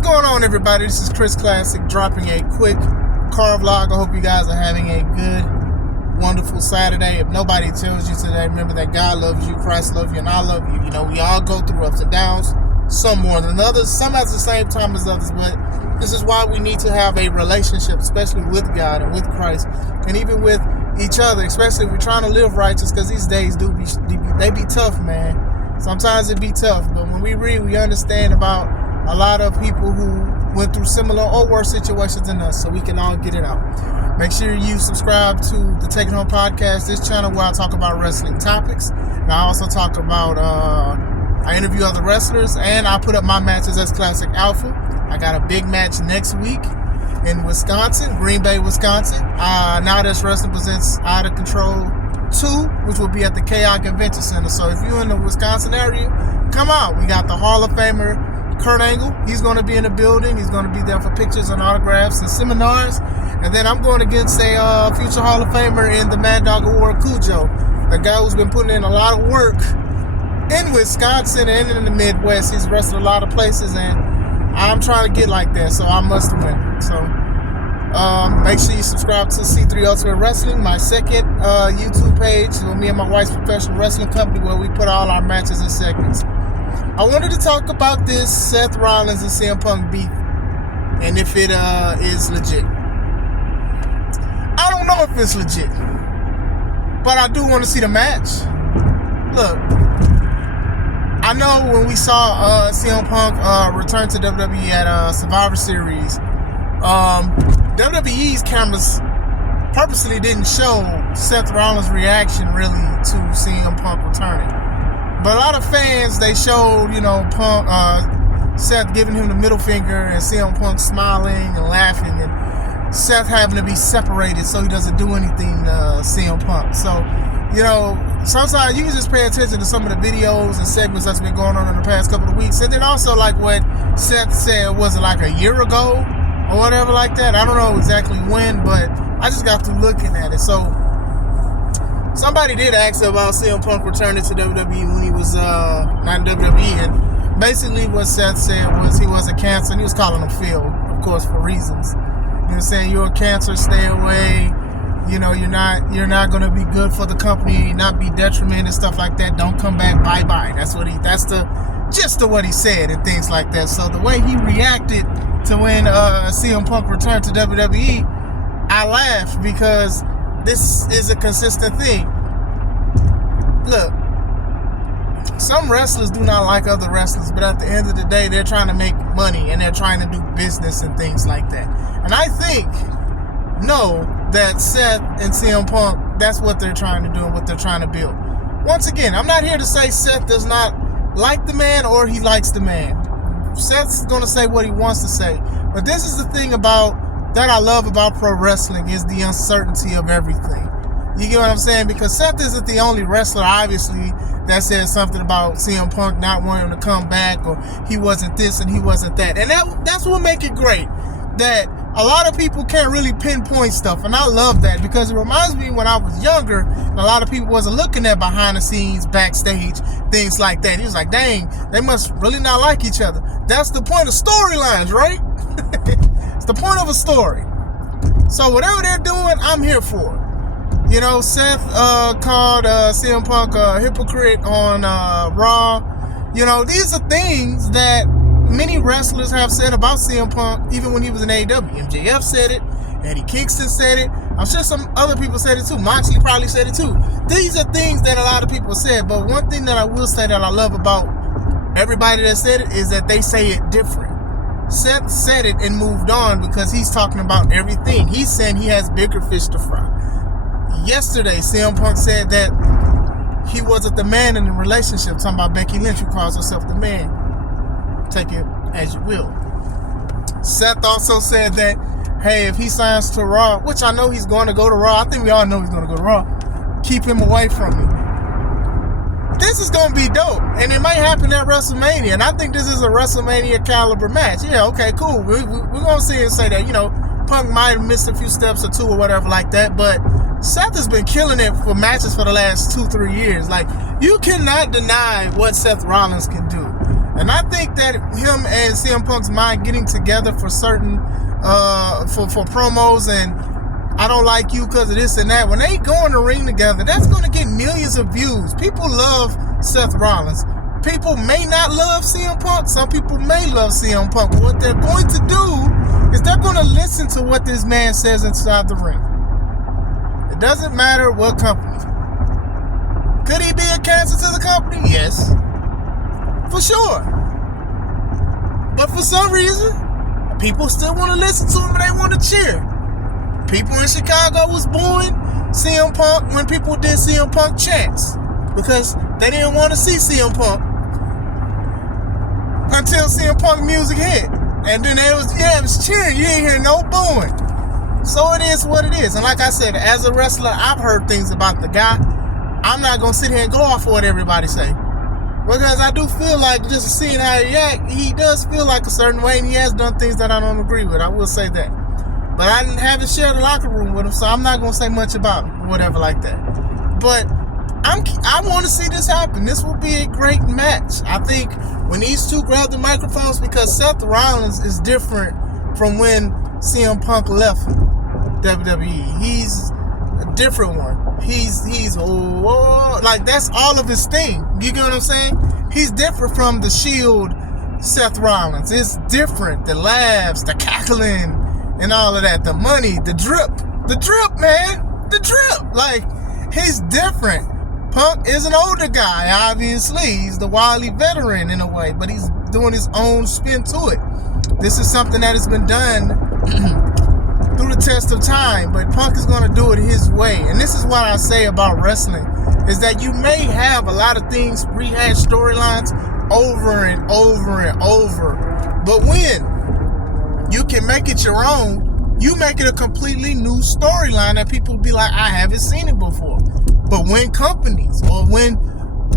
What's going on, everybody? This is Chris Classic dropping a quick car vlog. I hope you guys are having a good, wonderful Saturday. If nobody tells you today, remember that God loves you, Christ loves you, and I love you. You know, we all go through ups and downs, some more than others, some at the same time as others, but this is why we need to have a relationship, especially with God and with Christ, and even with each other, especially if we're trying to live righteous, because these days they be tough, man. Sometimes it be tough, but when we read, we understand about a lot of people who went through similar or worse situations than us, so we can all get it out. Make sure you subscribe to the Take It Home Podcast, this channel where I talk about wrestling topics, and I also talk about, I interview other wrestlers, and I put up my matches as Classic Alpha. I got a big match next week in Wisconsin, Green Bay, Wisconsin. Now That's Wrestling presents Out of Control 2, which will be at the KI Convention Center. So if you're in the Wisconsin area, come out. We got the Hall of Famer Kurt Angle. He's going to be in the building. He's going to be there for pictures and autographs and seminars. And then I'm going against a future Hall of Famer in the Mad Dog Award, Cujo, a guy who's been putting in a lot of work in Wisconsin and in the Midwest. He's wrestled a lot of places, and I'm trying to get like that, so I must win. So make sure you subscribe to C3 Ultimate Wrestling, my second YouTube page, with me and my wife's professional wrestling company, where we put all our matches in segments. I wanted to talk about this Seth Rollins and CM Punk beef, and if it is legit. I don't know if it's legit, but I do want to see the match. Look, I know when we saw CM Punk return to WWE at Survivor Series, WWE's cameras purposely didn't show Seth Rollins' reaction really to CM Punk returning. But a lot of fans, they showed, Punk, Seth giving him the middle finger and CM Punk smiling and laughing, and Seth having to be separated so he doesn't do anything to CM Punk. So, sometimes you can just pay attention to some of the videos and segments that's been going on in the past couple of weeks. And then also, like what Seth said, was it like a year ago or whatever like that? I don't know exactly when, but I just got through looking at it. So somebody did ask about CM Punk returning to WWE when he was not in WWE, and basically what Seth said was he was a cancer, and he was calling him Phil, of course, for reasons. Saying you're a cancer, stay away. You're not going to be good for the company, not be detriment and stuff like that. Don't come back, bye-bye. That's the gist of what he said and things like that. So the way he reacted to when CM Punk returned to WWE, I laughed because this is a consistent thing. Look, some wrestlers do not like other wrestlers, but at the end of the day, they're trying to make money and they're trying to do business and things like that. And I know that Seth and CM Punk, that's what they're trying to do and what they're trying to build. Once again, I'm not here to say Seth does not like the man or he likes the man. Seth's going to say what he wants to say. But this is the thing that I love about pro wrestling, is the uncertainty of everything. You get what I'm saying? Because Seth isn't the only wrestler, obviously, that said something about CM Punk not wanting to come back, or he wasn't this and he wasn't that. And that's what makes it great, that a lot of people can't really pinpoint stuff, and I love that, because it reminds me when I was younger, a lot of people wasn't looking at behind the scenes, backstage, things like that. He was like, dang, they must really not like each other. That's the point of storylines, right? It's the point of a story. So whatever they're doing, I'm here for. Seth called CM Punk a hypocrite on Raw. These are things that many wrestlers have said about CM Punk, even when he was in AEW. MJF said it. Eddie Kingston said it. I'm sure some other people said it too. Moxley probably said it too. These are things that a lot of people said. But one thing that I will say that I love about everybody that said it is that they say it different. Seth said it and moved on because he's talking about everything. He's saying he has bigger fish to fry. Yesterday, CM Punk said that he wasn't the man in the relationship, talking about Becky Lynch, who calls herself the man. Take it as you will. Seth also said that, hey, if he signs to Raw, which I know he's going to go to Raw, I think we all know he's going to go to Raw, keep him away from me. This is going to be dope, and it might happen at WrestleMania, and I think this is a WrestleMania caliber match. Yeah, okay, cool. We're going to see and say that, Punk might have missed a few steps or two or whatever like that, but Seth has been killing it for matches for the last 2-3 years. Like, you cannot deny what Seth Rollins can do. And I think that him and CM Punk's mind getting together for certain for promos and I don't like you because of this and that, when they go in the ring together, that's going to get millions of views. People love Seth Rollins. People may not love CM Punk. Some people may love CM Punk. But what they're going to do is they're going to listen to what this man says inside the ring. It doesn't matter what company. Could he be a cancer to the company? Yes. For sure. But for some reason, people still want to listen to him and they want to cheer. People in Chicago was booing CM Punk when people did CM Punk chants because they didn't want to see CM Punk until CM Punk music hit. And then it was cheering. You ain't hear no booing. So it is what it is. And like I said, as a wrestler, I've heard things about the guy. I'm not going to sit here and go off of what everybody say. Because I do feel like, just seeing how he act, he does feel like a certain way, and he has done things that I don't agree with. I will say that. But I haven't shared a locker room with him, so I'm not going to say much about him, whatever like that. But I want to see this happen. This will be a great match. I think when these two grab the microphones, because Seth Rollins is different from when CM Punk left WWE. He's a different one. He's like, that's all of his thing. You get what I'm saying? He's different from the Shield Seth Rollins. It's different. The laughs, the cackling, and all of that. The money, the drip, man. The drip. Like, he's different. Punk is an older guy, obviously. He's the wily veteran in a way, but he's doing his own spin to it. This is something that has been done through the test of time, but Punk is going to do it his way. And this is what I say about wrestling, is that you may have a lot of things, rehash storylines over and over and over, but when you can make it your own, you make it a completely new storyline that people be like, I haven't seen it before. But when companies or when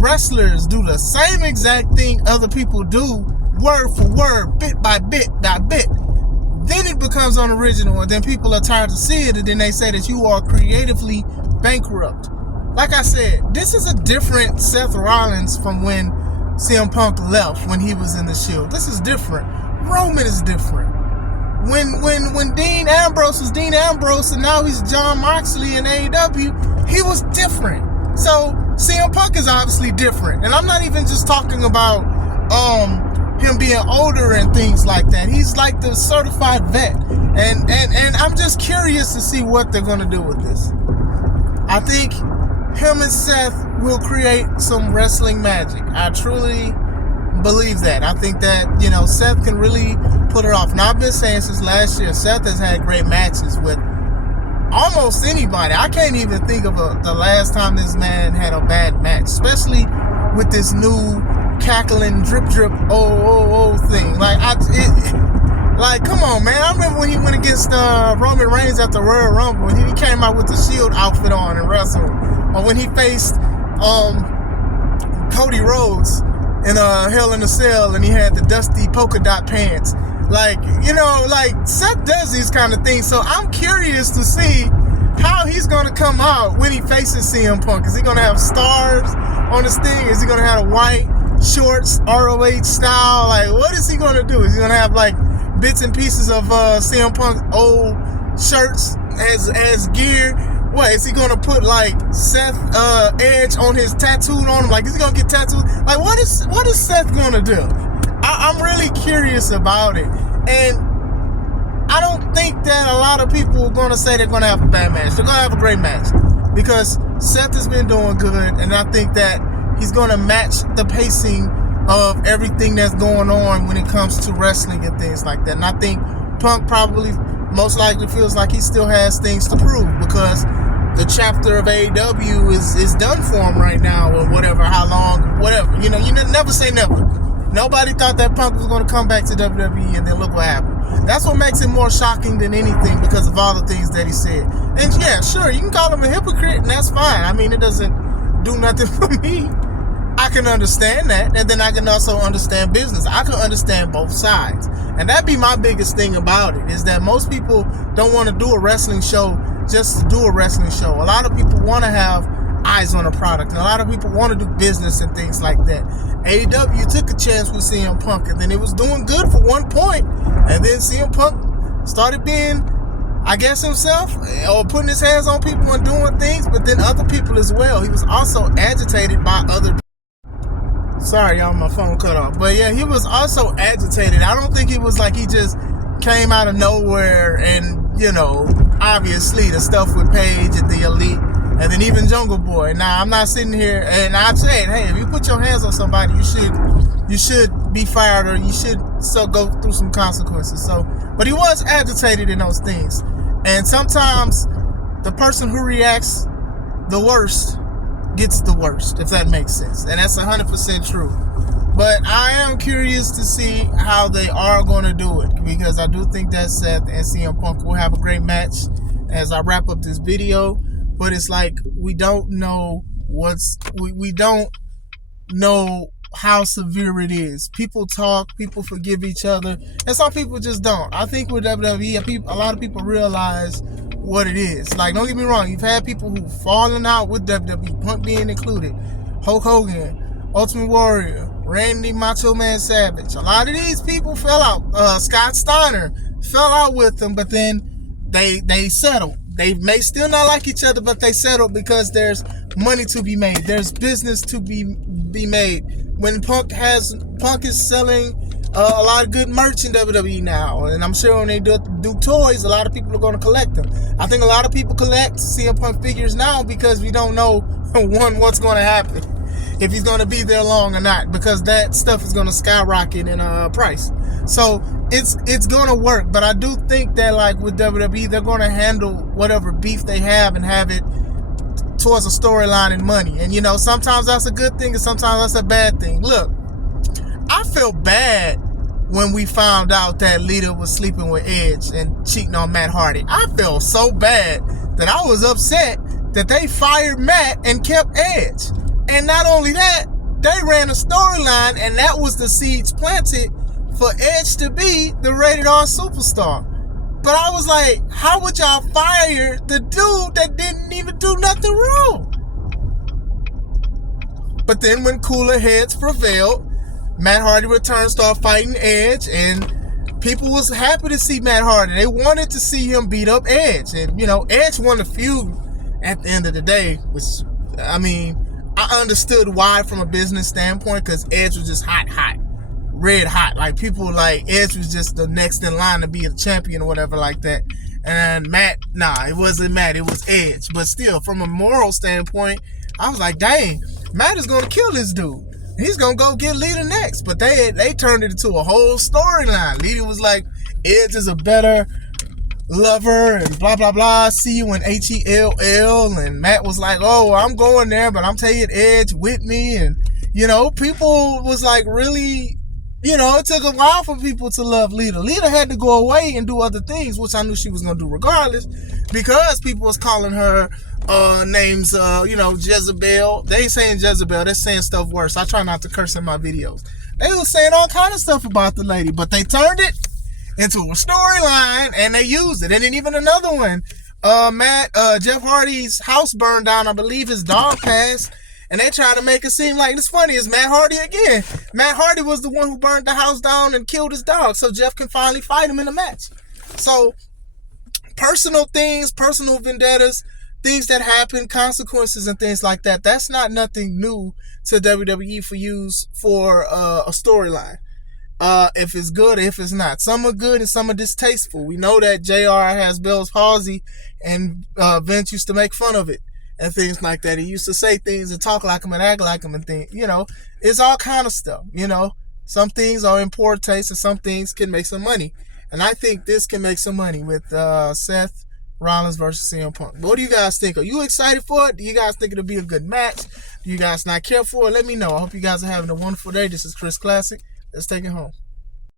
wrestlers do the same exact thing other people do, word for word, bit by bit by bit, then it becomes unoriginal, and then people are tired to see it, and then they say that you are creatively bankrupt. Like I said, this is a different Seth Rollins from when CM Punk left, when he was in the Shield. This is different. Roman is different. When Dean Ambrose was Dean Ambrose and now he's John Moxley in AEW, he was different. So CM Punk is obviously different. And I'm not even just talking about him being older and things like that. He's like the certified vet. And I'm just curious to see what they're going to do with this. I think him and Seth will create some wrestling magic. I truly believe that. I think that, Seth can really put it off. Now, I've been saying since last year, Seth has had great matches with almost anybody. I can't even think of the last time this man had a bad match, especially with this new cackling drip thing. Like, come on, man. I remember when he went against Roman Reigns at the Royal Rumble, when he came out with the Shield outfit on and wrestled, or when he faced Cody Rhodes in Hell in a Cell and he had the dusty polka dot pants. Like, Seth does these kind of things, so I'm curious to see how he's going to come out when he faces CM Punk. Is he going to have stars on his thing? Is he going to have a white shorts, ROH style? Like, what is he going to do? Is he going to have, like, bits and pieces of CM Punk's old shirts as gear? What, is he going to put, like, Seth Edge on his tattooed on him? Like, is he going to get tattooed? Like, what is Seth going to do? I'm really curious about it. And I don't think that a lot of people are going to say they're going to have a bad match. They're going to have a great match. Because Seth has been doing good, and I think that he's going to match the pacing of everything that's going on when it comes to wrestling and things like that. And I think Punk probably most likely feels like he still has things to prove, because the chapter of AEW is done for him right now, or whatever, how long, whatever. You never say never. Nobody thought that Punk was going to come back to WWE, and then look what happened. That's what makes it more shocking than anything, because of all the things that he said. And yeah, sure, you can call him a hypocrite, and that's fine. I mean, it doesn't do nothing for me. I can understand that, and then I can also understand business. I can understand both sides. And that'd be my biggest thing about it, is that most people don't want to do a wrestling show just to do a wrestling show. A lot of people want to have eyes on a product. And a lot of people want to do business and things like that. AEW took a chance with CM Punk, and then it was doing good for one point, and then CM Punk started being, I guess, himself, or putting his hands on people and doing things, but then other people as well. He was also agitated by other people. Sorry, y'all, my phone cut off. But yeah, he was also agitated. I don't think it was like he just came out of nowhere and, you know, obviously the stuff with Paige and the Elite and then even Jungle Boy. Now, I'm not sitting here and I'm saying, hey, if you put your hands on somebody, you should be fired, or you should go through some consequences. So, but he was agitated in those things. And sometimes the person who reacts the worst gets the worst, if that makes sense. And that's 100% true. But I am curious to see how they are going to do it, because I do think that Seth and CM Punk will have a great match as I wrap up this video. But it's like we don't know we don't know how severe it is. People talk, people forgive each other, and some people just don't. I think with WWE, a lot of people realize what it is. Like, don't get me wrong, you've had people who've fallen out with WWE, Punk being included, Hulk Hogan, Ultimate Warrior, Randy Macho Man Savage. A lot of these people fell out. Scott Steiner fell out with them, but then they settled. They may still not like each other, but they settled because there's money to be made. There's business to be made. When Punk is selling a lot of good merch in WWE now, and I'm sure when they do toys, a lot of people are going to collect them. I think a lot of people collect CM Punk figures now because we don't know, one, what's going to happen, if he's going to be there long or not, because that stuff is going to skyrocket in price. So it's going to work, but I do think that, like with WWE, they're going to handle whatever beef they have and have it towards a storyline and money. And, you know, sometimes that's a good thing and sometimes that's a bad thing. Look, I felt bad when we found out that Lita was sleeping with Edge and cheating on Matt Hardy. I felt so bad that I was upset that they fired Matt and kept Edge. And not only that, they ran a storyline, and that was the seeds planted for Edge to be the rated R superstar. But I was like, how would y'all fire the dude that didn't even do nothing wrong? But then when cooler heads prevailed, Matt Hardy returned, started fighting Edge, and people was happy to see Matt Hardy. They wanted to see him beat up Edge. And, you know, Edge won the feud at the end of the day, which, I mean, I understood why from a business standpoint, because Edge was just hot, red hot. Like, people like Edge was just the next in line to be a champion or whatever like that. And Matt, nah, it wasn't Matt, it was Edge. But still, from a moral standpoint, I was like, dang, Matt is going to kill this dude. He's going to go get Lita next. But they turned it into a whole storyline. Lita was like, Edge is a better lover and blah, blah, blah. See you in Hell. And Matt was like, oh, I'm going there, but I'm taking Edge with me. And, you know, people was like really, you know, it took a while for people to love Lita. Lita had to go away and do other things, which I knew she was going to do regardless, because people was calling her names, you know, Jezebel. They ain't saying Jezebel, they're saying stuff worse. I try not to curse in my videos. They was saying all kind of stuff about the lady, but they turned it into a storyline and they used it. And then even another one, Jeff Hardy's house burned down. I believe his dog passed, and they tried to make it seem like, it's funny, it's Matt Hardy again. Matt Hardy was the one who burned the house down and killed his dog, so Jeff can finally fight him in a match. So personal things, personal vendettas, things that happen, consequences and things like that, that's not nothing new to WWE for use for a storyline. If it's good, if it's not. Some are good and some are distasteful. We know that JR has Bell's palsy, and Vince used to make fun of it and things like that. He used to say things and talk like him and act like him and things. You know, it's all kind of stuff, you know. Some things are in poor taste and some things can make some money. And I think this can make some money with Seth Rollins versus CM Punk. What do you guys think? Are you excited for it? Do you guys think it'll be a good match? Do you guys not care for it? Let me know. I hope you guys are having a wonderful day. This is Chris Classic. Let's take it home.